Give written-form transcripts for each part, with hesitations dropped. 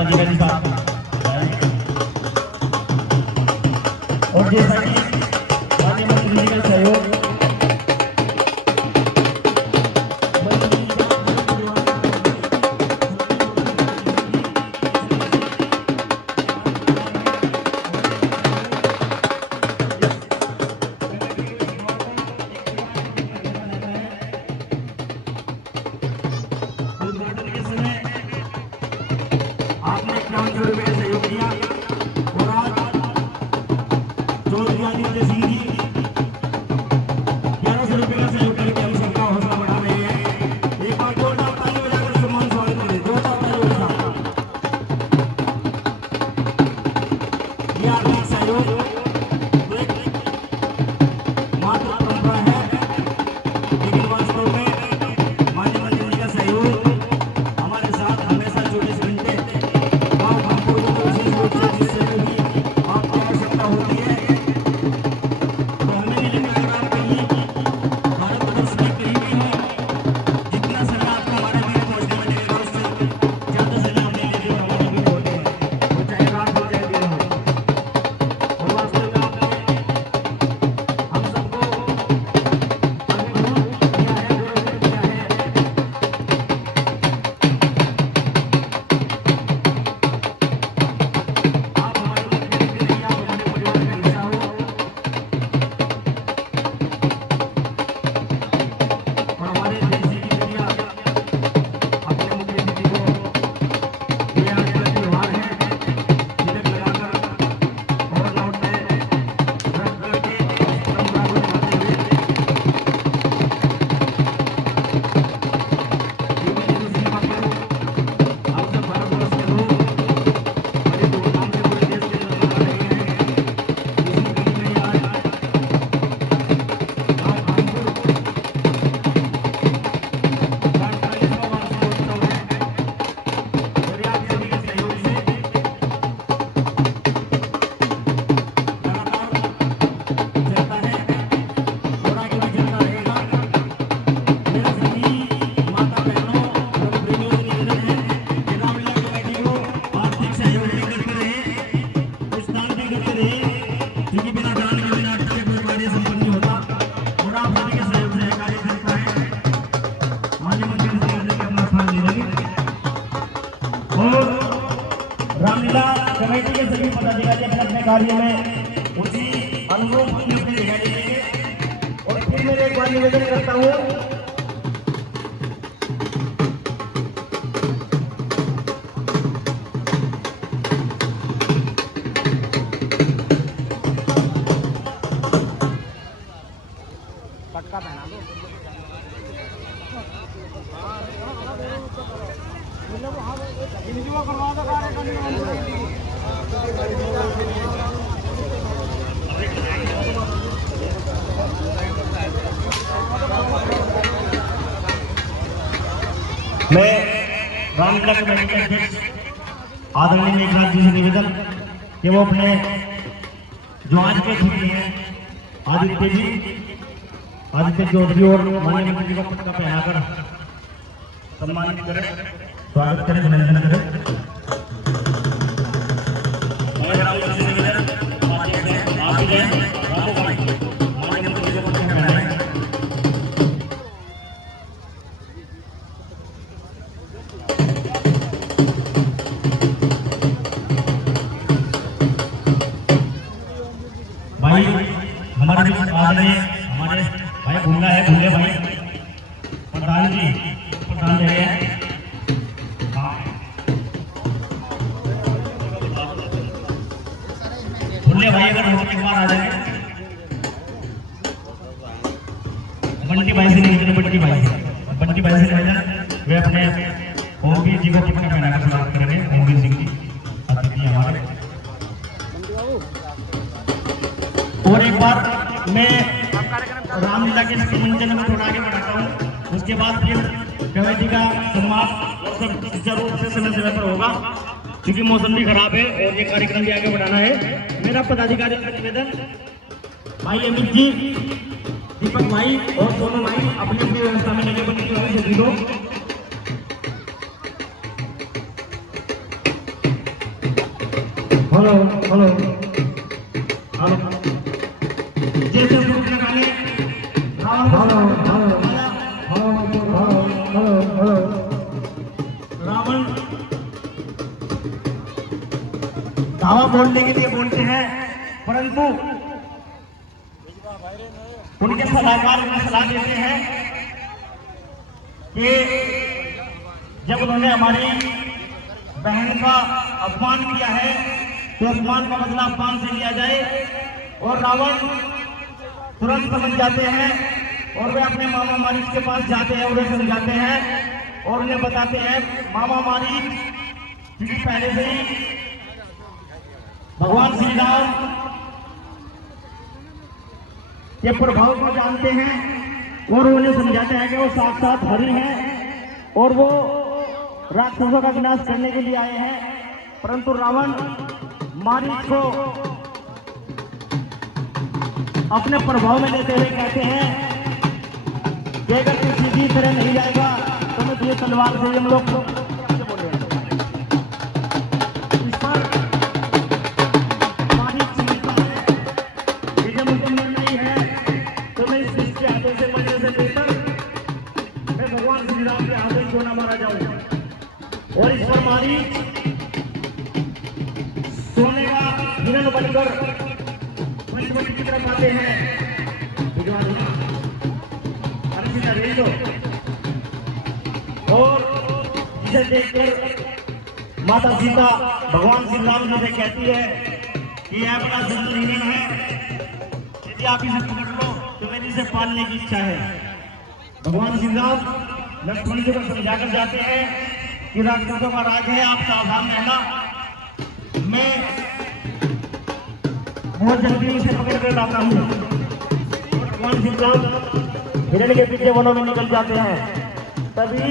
पदाधिकारी साहब और जैसा कि माननीय मंत्री जी का सहयोग रामलीला कमेटी के सभी पदाधिकारी अपने अपने कार्य में उसी अनुरूप अपनी दिखाई देंगे। और फिर मैं एक बार निवेदन करता हूँ पटका पहना दो। मैं रामलीला कमेटी के अध्यक्ष आदरणीय मेघनाथ जी से निवेदन कि वो अपने जो आज के अतिथि हैं आदित्य चौधरी और माननीय मंत्री को पटका पहनाकर सम्मानित करें, स्वागत करें, अभिनंदन करें। भाई हमारे जो हमारे भाई भूंगा है, भूले भाई प्रधान जी प्रधान रहे हैं। भूले भाई अगर रोटी के बाद आ जाएंगे, बंटी भाई से निवेदन, बंटी भाई से निवेदन वे अपने ओमवीर जी को पटका पहनाकर स्वागत करेंगे। ओमवीर सिंह जी अतिथि हमारे। और एक बार मैं रामलीला के मंचन में थोड़ा आगे बढ़ाता हूँ, उसके बाद फिर कमेटी का सम्मान जरूर से समय पर होगा, क्योंकि मौसम भी खराब है और ये कार्यक्रम भी आगे बढ़ाना है। मेरा पदाधिकारी का निवेदन, भाई अमित जी, दीपक भाई और दोनों भाई अपनी अपनी व्यवस्था में लगे बने सभी लोग। हेलो हेलो हेलो जैसे मुख लगाने रावण धावा बोलने के लिए बोलते हैं, परंतु उनके सलाहकार उन्हें सलाह देते हैं कि जब उन्होंने हमारी बहन का अपमान किया है तो अपमान का बदला अपमान से लिया जाए। और रावण तुरंत समझ जाते हैं और वे अपने मामा मारीच के पास जाते हैं, उन्हें समझाते हैं और उन्हें बताते हैं मामा मारीच पहले से ही भगवान श्री राम के प्रभाव को जानते हैं और उन्हें समझाते हैं कि वो साक्षात हरि हैं और वो राक्षसों का विनाश करने के लिए आए हैं। परंतु रावण मारीच को अपने प्रभाव में लेते हुए कहते हैं कि अगर तू सीधी तरह नहीं जाएगा तो मैं तुझे तलवार से हम लोग इस पर मारीच समझता है कि जब मुझे मन नहीं है तो मैं इस के आदेश से मरने से बेहतर मैं भगवान श्री राम के आदेश क्यों ना मारा जाऊं। और इस पर मारीच सोने का हिरण बनकर पंचवटी की तरफ आते हैं। और जिसे देखकर माता सीता भगवान श्री राम जी से कहती है कि यह बड़ा सुंदर हिरण है, यदि आप इसे पकड़ लो तो मेरी इसे पालने की इच्छा है। भगवान श्री राम लक्ष्मण जी को समझाकर जाते हैं कि राक्षसों का राज है, आप सावधान रहना, मैं बहुत जल्दी इसे पकड़ कर लाता हूँ। भगवान श्री राम हिरण के पीछे वनों में निकल जाते हैं। तभी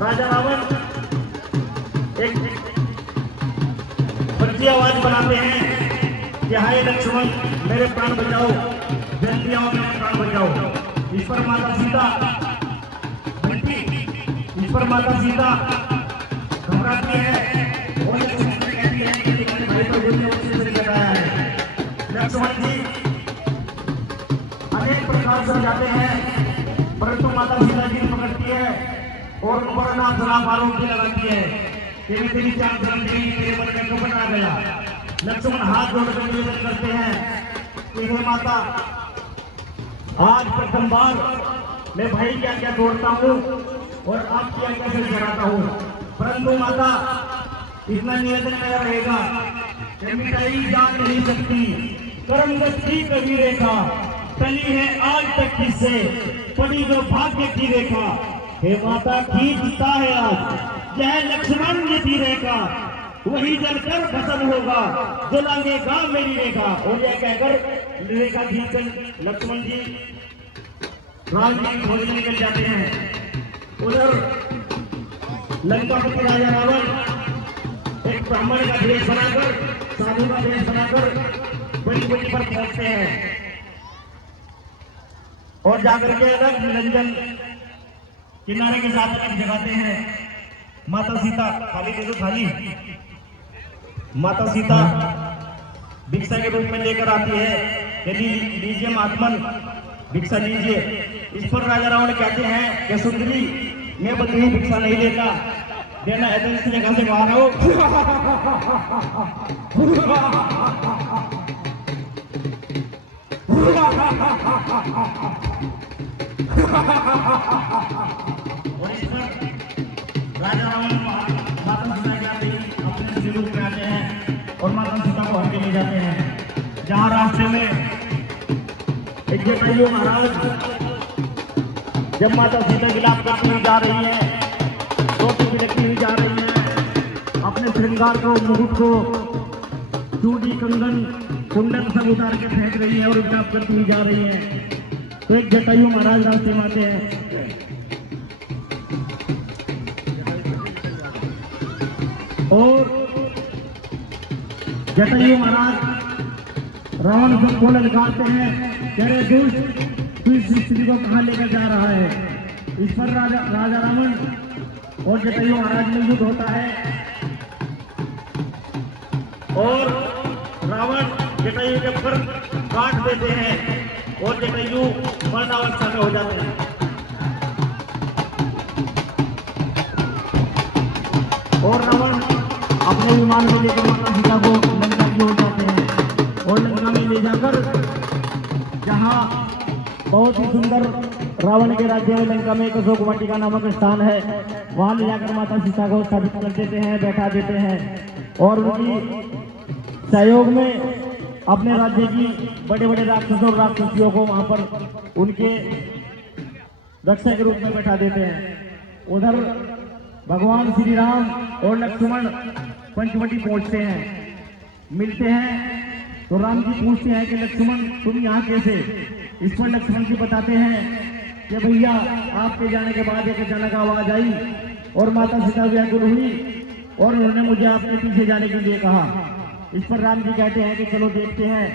राजा रावण एक बड़ी आवाज बनाते हैं कि हाय लक्ष्मण मेरे प्राण बचाओ, जल्दी आओ मेरे प्राण बचाओ। इस पर माता सीता घबराती है और लक्ष्मण से कहती है कि भाई तो मुझे उससे बताया है। लक्ष्मण जी अनेक प्रकार से जाते हैं परंतु माता सीता जी पकड़ती है और ऊपर नाम शराब आरोप भी लगाती है कि मैं तेरी चार जन्म तेरे मन में कपट आ गया। लक्ष्मण हाथ जोड़कर निवेदन करते हैं कि हे माता, आज प्रथम बार मैं भाई क्या क्या तोड़ता हूँ और आपकी आज्ञा से चढ़ाता हूँ, परंतु माता इतना निवेदन मेरा रहेगा कि मिटाई जा नहीं सकती कर्मगत की कभी रेखा, टली है आज तक किससे पड़ी जो भाग्य की रेखा। हे माता खींचता है आज यह लक्ष्मण की रेखा, वही जलकर भस्म होगा जलाएगा मेरी रेखा। और यह कहकर रेखा खींचकर लक्ष्मण जी राम जी खोजने निकल जाते हैं। उधर लंकापति राजा रावण एक ब्राह्मण का भेष बनाकर, साधु का भेष बनाकर बड़ी बड़ी पर पहुंचते हैं और जाकर के अलग निरंजन किनारे के साथ जगाते हैं। माता सीता थाली दे दो, थाली। माता सीता भिक्षा के रूप में लेकर आती है, यदि लीजिए महात्मन भिक्षा लीजिए। इस पर राजा रावण कहते हैं कि सुंदरी मैं बदली भिक्षा नहीं लेता, देना है तो इस जगह से बाहर आओ। और इस पर राजा रावण माता सीता जाते अपने सिलूक में आते हैं और माता सीता को हटके ले जाते हैं। जहाँ रास्ते में एक जटायु महाराज जब माता सीता विलाप करती हुई जा रही है, रोटी बिलकती हुई जा रही है, अपने श्रृंगार को, मुकुट को, चूड़ी, कंगन, कुंडल सब उतार के फेंक रही है और विलाप करती हुई जा रही है, तो एक जटायु महाराज रास्ते में आते हैं। और जटायु महाराज रावण को बोल ललकारते हैं, कह रहे दुष्ट तू इस स्त्री को कहाँ लेकर जा रहा है। इस पर राजा रावण और जटायु महाराज में युद्ध होता है। और रावण जटायु के पर काट देते हैं और जटायु मरणावस्था में हो जाते हैं। और रावण अपने विमान में लेकर माता सीता को लंका की ओर जाते हैं और लंका में ले जाकर जहाँ बहुत ही सुंदर रावण के राज्य में लंका में अशोक वाटिका नामक स्थान है, वहां ले जाकर माता सीता को स्थापित कर देते हैं, बैठा देते हैं और उनकी सहयोग में अपने राज्य की बड़े बड़े राक्षसों और राक्षसियों को वहां पर उनके रक्षा के रूप में बैठा देते हैं। उधर भगवान श्री राम और लक्ष्मण पंचवटी पहुंचते हैं, मिलते हैं तो राम जी पूछते हैं कि लक्ष्मण तुम यहाँ कैसे। इस पर लक्ष्मण जी बताते हैं कि भैया आपके जाने के बाद एक अचानक आवाज आई और माता सीता व्याकुल हुई और उन्होंने मुझे आपके पीछे जाने के लिए कहा। इस पर राम जी कहते हैं कि चलो देखते हैं,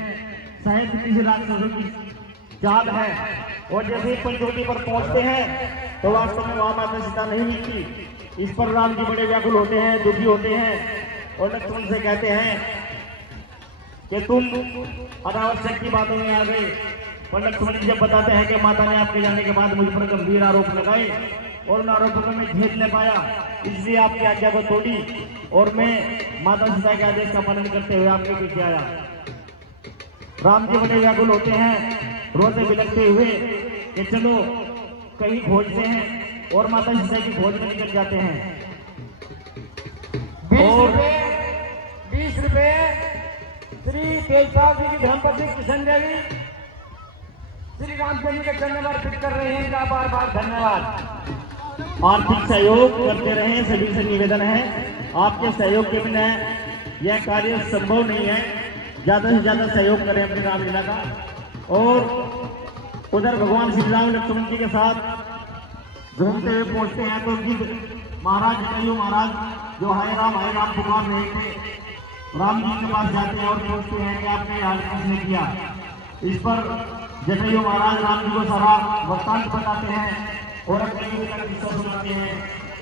शायद किसी राक्षसों की चाल है। और जैसे ही पंचवटी पर पहुंचते हैं तो वास्तव में वहां माता सीता नहीं मिलती। इस पर राम जी बड़े व्याकुल होते हैं, दुखी होते हैं और लक्ष्मण से कहते हैं कि तुम अनावश्यक की बातों में आ गए। और लक्ष्मण जी जब बताते हैं कि माता ने आपके जाने के बाद मुझ पर गंभीर आरोप लगाए और उन आरोपों को मैं झेल नहीं पाया, इसलिए आपकी आज्ञा को तोड़ी और मैं माता सीता के आदेश का पालन करते हुए आपके पीछे आया। राम जी बड़े व्याकुल होते हैं, रोते बिलखते हुए कि चलो कहीं खोजते हैं और माता सीता की खोज में निकल जाते हैं। 20 रुपए श्री तेजपाल जी की धर्मपत्नी किशन देवी श्री रामचंद्र के चरण पर अर्पित कर रहे हैं। इनका बार बार धन्यवाद। आर्थिक सहयोग करते रहे, सभी से निवेदन है, आपके सहयोग के बिना यह कार्य संभव नहीं है। ज्यादा से ज्यादा सहयोग करें अपनी रामलीला का। और उधर भगवान श्री राम लक्ष्मण जी के साथ घूमते हुए पहुंचते हैं तो महाराज जटायु महाराज जो हाय राम पुकार रहे थे, राम जी के पास जाते हैं और पूछते हैं कि आपने हाल किसने किया। इस पर जटायु महाराज राम जी को सारा वृत्तांत बताते हैं और अपने किस्सा सुनाते हैं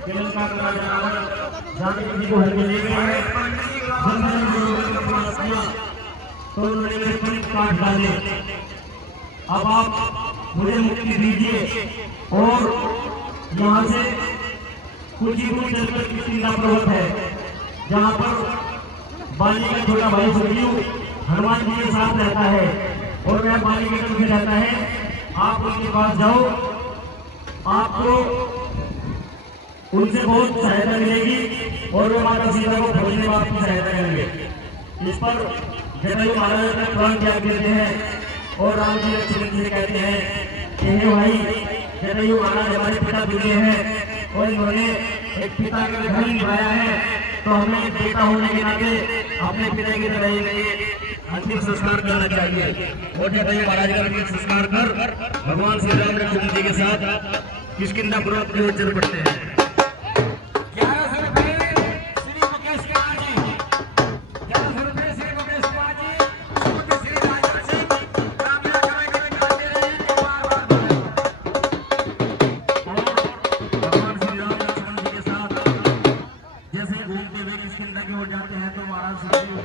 कि लंका का राजा रावण जाने किसी को घर में ले गए हैं, तो उन्होंने मेरे पंख काट डाले। अब आप मुझे मुक्ति दीजिए और यहाँ से कुछ ही दूर चलकर किष्किंधा पर्वत है जहाँ पर बाली का छोटा भाई सुग्रीव हनुमान जी के साथ रहता है और वह बाली के पीछे रहता है। आप उनके पास जाओ, आपको उनसे बहुत सहायता मिलेगी और वे माता सीता को खोजने में आपकी सहायता करेंगे। इस पर जटायु महाराज अपना प्राण त्याग देते हैं और राम जी लक्ष्मण जी से कहते हैं कि हे भाई जटायु महाराज हमारे पिता दुर्गे हैं और इन्होंने एक पिता का घर निभाया है, तो हमें एक बेटा होने के नाते अपने पिता की तरह ही अंतिम संस्कार करना चाहिए। और जटायु महाराज का अंतिम संस्कार कर भगवान श्री राम लक्ष्मण जी के साथ किष्किंधा पर्वत की ओर चल पड़ते हैं। 1100 रुपए श्री मुकेश कुमार जी, 1100 रुपए श्री मुकेश कुमार जी, सूत्र श्री राजा सिंह, रामलीला कमेटी में करते रहे हैं। बार-बार भगवान श्री राम लक्ष्मण जी के साथ जैसे घूमते हुए किष्किंधा की ओर जाते हैं तो महाराज सुग्रीव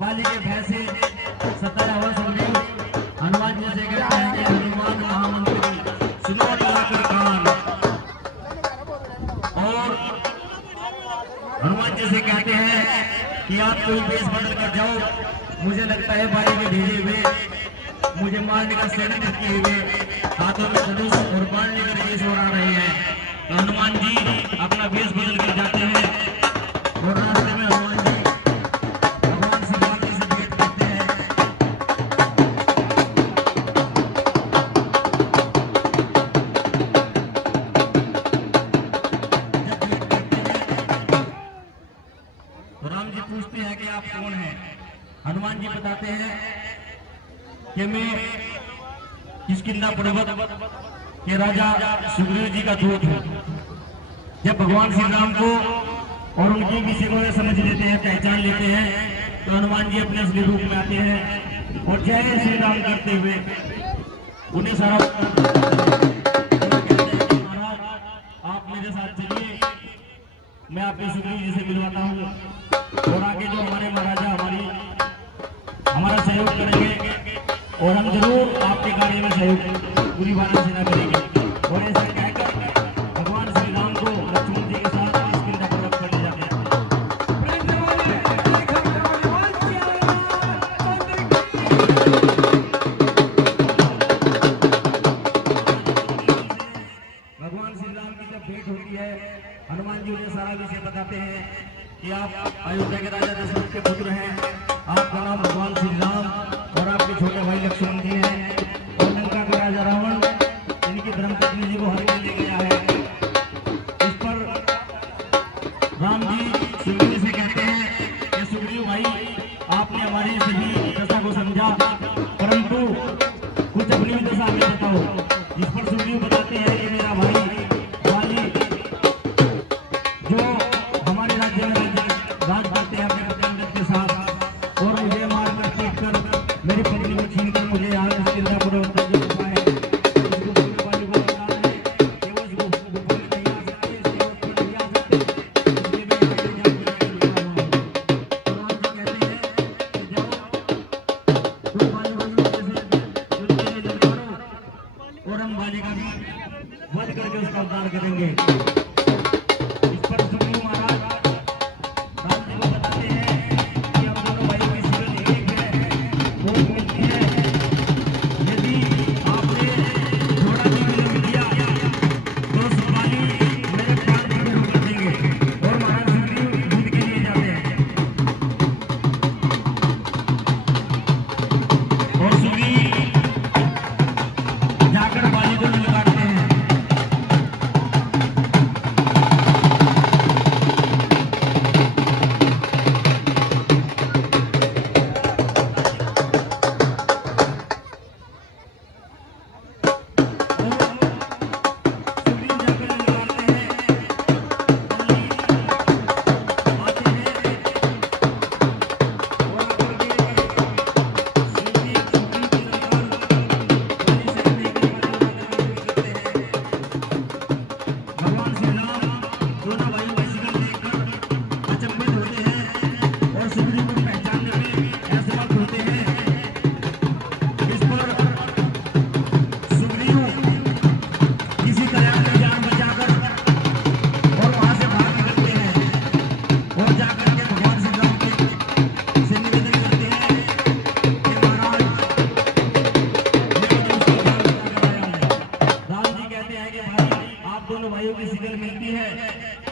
बाली के भय से सताया हुआ सुग्रीव हनुमान जी से कहते हैं कि हनुमान महामंत्री सुनो दिवाकर कान। और हनुमान जी से कहते हैं कि आप कोई वेश बदल कर जाओ, मुझे लगता है बाली के भेजे हुए मुझे मारने का षड्यंत्र किए हुए हाथों में धनुष और बाण लेकर वेश उड़ा रहे हैं। तो हनुमान जी अपना वेश बदल कर जाते हैं और रास्ते में हनुमान जी भगवान श्री राम जी से भेंट करते हैं। तो राम जी पूछते हैं कि आप कौन हैं। हनुमान जी बताते हैं कि मैं किष्किंधा पर्वत के राजा सुग्रीव जी का दूत हूँ। जब भगवान श्री राम को और उनके किसी को समझ लेते हैं, पहचान लेते हैं, तो हनुमान जी अपने असली रूप में आते हैं और जय श्री राम करते हुए उन्हें सारा कहते हैं कि महाराज आप मेरे साथ चलिए, मैं आपकी सुग्रीव जी से मिलवाता हूँ और आगे जो हमारे महाराजा हमारा सहयोग करेंगे और हम जरूर आपके कार्य में सहयोग पूरी वानर सेना करेंगे। और ऐसा कहकर भगवान श्री राम को लक्ष्मण जी के साथ इस क्रीड़ा पूर्वक कर ले जाते हैं। भगवान श्री राम की जब भेंट होती है, हनुमान जी उन्हें सारा विषय बताते हैं कि आप अयोध्या के राजा दशरथ के पुत्र हैं, आपका नाम भगवान श्री राम और आपके छोटे भाई लक्ष्मण जी हैं, और लंका का राजा रावण इनकी धर्मपत्नी जी को हर में ले गया है। इस पर राम जी सुग्रीव से कहते हैं कि सुग्रीव भाई, आपने हमारी सही दशा को समझा, परंतु कुछ अपनी भी दशा में बताओ। जिस पर सुग्रीव बताते हैं कि मेरा भाई बाली जो हमारे राज्य में राज करते हैं अपने पति अंगद के साथ, और मुझे मार कर पीट कर मेरी पत्नी को छीन कर मुझे यहाँ इस क्रीड़ापूर्वक कर दिया है। इस गुप्त वाली को बता दें कि वो इस गुप्त में नहीं आ सकते, इसके ऊपर नहीं आ सकते, इसके भी आगे जाकर लिखा हुआ है। तो राम जी कहते हैं कि जाओ तुम बाली को चुनते हैं जब करो, और हम बाली का भी वध करके उसका उद्धार करेंगे। इस पर सुग्रीव महाराज राम जी को बताते हैं कि हम दोनों भाई की सिगल एक है, वो मिलती है। यदि आपने थोड़ा भी विलंब किया तो सुबाली मेरे प्राण भी शुरू कर देंगे। और महाराज सुग्रीव युद्ध के लिए जाते हैं और सुग्रीव जाकर बाली को ललकारते हैं। भगवान श्री राम दोनों भाइयों की शिकल देखकर अचंभित होते हैं और सुग्रीव को पहचानने में असमर्थ होते हैं। इस पर सुग्रीव किसी तरह से जान बचाकर और वहां से बाहर निकलते हैं और जाकर के भगवान श्री राम के से निवेदन करते हैं कि महाराज मैंने उसकी जान बचा है। राम जी कहते हैं कि भाई, आप दोनों भाइयों की शिकल मिलती है,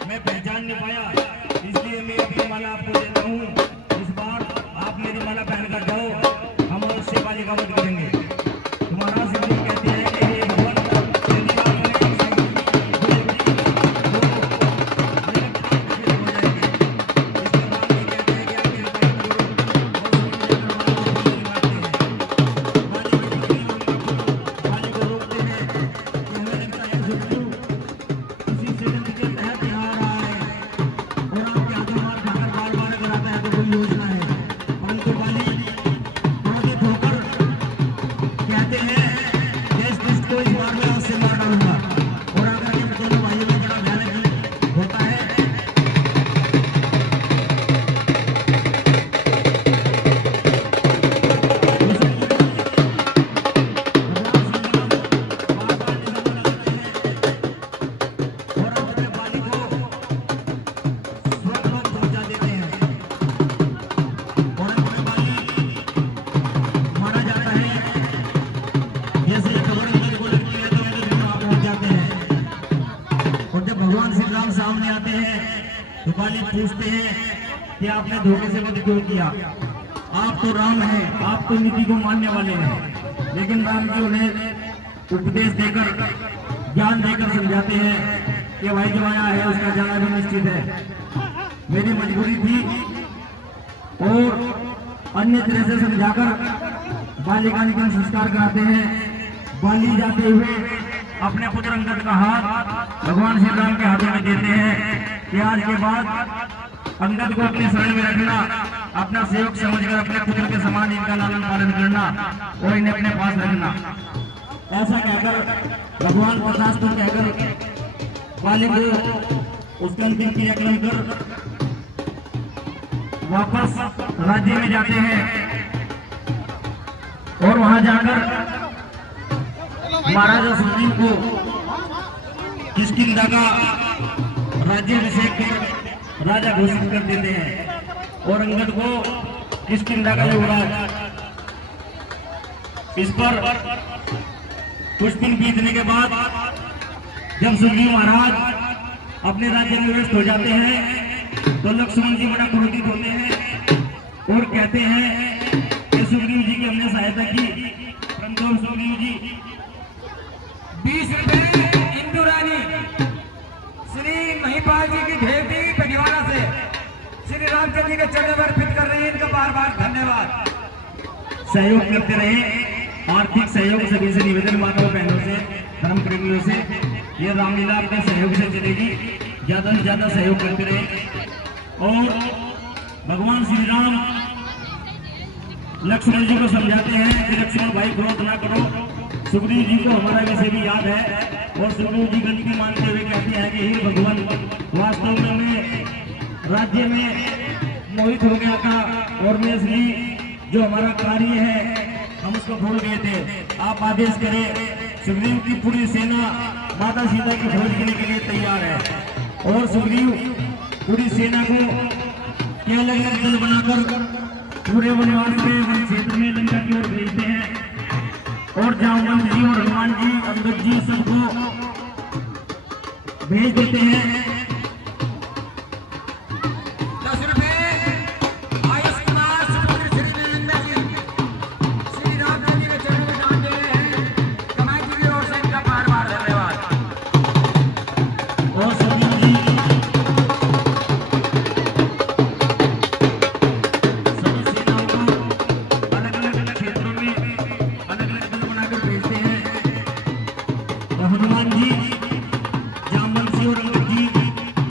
मैं पहचान नहीं पाया, इसलिए मैं अपनी माला आपको देता हूँ। इस बार आप मेरी माला पहनकर जाओ, हम उससे बाली का वध करेंगे। तुम्हारा सुग्रीव कहते हैं कि हे भगवान, यदि आप मेरे संग हो जाएंगे। इस पर राम जी कहते हैं कि आप मेरे पैर बाली को रोकते हैं। हमें लगता है सुग्रीव किसी षड्यंत्र के तहत यहाँ आ रहा है और आपके हाथों मार खाकर बार-बार कराता है तो कोई योजना है। परंतु बाली क्रोधित होकर कहते हैं कि इस दुष्ट को इस बार मैं उससे मार डालूंगा। और आकर के दोनों भाइयों में बड़ा भयानक होता है। और अपने बाली को स्वर्ग लोक पहुंचा देते हैं और अपने बाली मारा जाता है। जैसे ही खबर इंद्र को लगती है तो इंद्र भी वहां पहुंच जाते हैं। और जब भगवान श्री राम सामने आते हैं तो बाली पूछते हैं कि आपने धोखे से वध क्यों किया? आप तो राम हैं, आप तो नीति को मानने वाले हैं। लेकिन राम जी उन्हें उपदेश देकर, ज्ञान देकर समझाते हैं कि भाई जो आया है उसका जाना भी निश्चित है, मेरी मजबूरी थी। और अन्य तरह से समझाकर बाली का अंतिम संस्कार कराते हैं। बाली जाते हुए अपने पुत्र अंगद का हाथ भगवान श्री राम के हाथों में देते हैं कि आज के बाद अंगद को अपने शरण में रखना, अपना सेवक समझकर अपने पुत्र के समान इनका लालन पालन करना और इन्हें अपने पास रखना। ऐसा कहकर भगवान तथास्तु कहकर बाली को उसका अंतिम क्रियाक्रम कर वापस राज्य में जाते हैं और वहां जाकर महाराजा सुग्रीव को किष्किंधा का राज्याभिषेक कर राजा घोषित कर देते हैं और अंगद को किष्किंधा का युवराज। इस पर कुछ दिन बीतने के बाद जब सुग्रीव महाराज अपने राज्य में व्यस्त हो जाते हैं तो लक्ष्मण जी बड़ा क्रोधित होते हैं और कहते हैं कि सुग्रीव जी की हमने सहायता की, परंतु सुग्रीव जी 20 रुपए इंदु रानी श्री महिपाल जी की भेंटी परिवार से श्री रामचंद्र जी के चरणों पर अर्पित कर रहे हैं। इनका बार बार धन्यवाद। सहयोग करते रहे, आर्थिक सहयोग सभी से निवेदन, माताओं बहनों से, धर्म प्रेमियों से, ये रामलीला आपके सहयोग से चलेगी, ज्यादा से ज्यादा सहयोग करते रहे। और भगवान श्री राम लक्ष्मण जी को समझाते हैं कि लक्ष्मण भाई क्रोध ना करो, सुग्रीव जी को हमारा वैसे भी याद है। और सुग्रीव जी गलती मानते हुए कहते हैं कि हे भगवान, वास्तव में मैं राज्य में मोहित हो गया था और मैं श्री जो हमारा कार्य है हम उसको भूल गए थे। आप आदेश करें। सुग्रीव की पूरी सेना माता सीता की खोज करने के लिए तैयार है और सुग्रीव पूरी सेना को अलग अलग दल बनाकर पूरे वनवास में वन क्षेत्र में लंका की ओर भेजते हैं और जामवंत जी और हनुमान जी, अंगद जी सबको भेज देते हैं। 10 रुपए आयुष कुमार सुपुत्र श्री नरेंद्र जी श्री रामचंद्र जी के चरणों में दान दे रहे हैं। कमाई जी की ओर से इनका बार बार धन्यवाद। और सुग्रीव जी सभी सेनाओं को अलग अलग क्षेत्रों में अलग अलग दल बनाकर भेजते हैं। और हनुमान जी जामवंत जी और